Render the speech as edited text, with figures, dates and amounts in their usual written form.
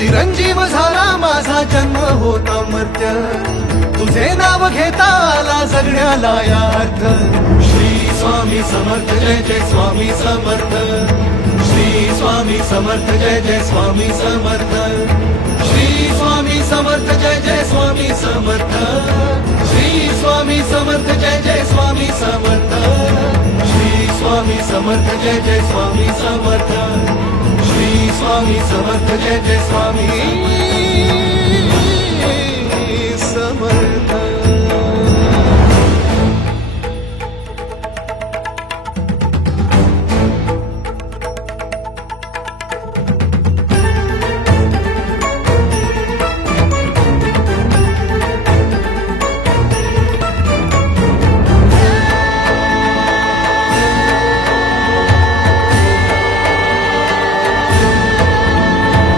चिरंजीव झाला माझा जन्म होता मर्त्य, तुझे नाव घेता आला जगण्याला या अर्थ. श्री स्वामी समर्थ जय जय स्वामी समर्थ, श्री स्वामी समर्थ जय जय स्वामी समर्थ, श्री स्वामी समर्थ जय जय स्वामी समर्थ, श्री स्वामी समर्थ जय जय स्वामी समर्थ, श्री स्वामी समर्थ जय जय स्वामी समर्थ, श्री स्वामी समर्थ जय जय स्वामी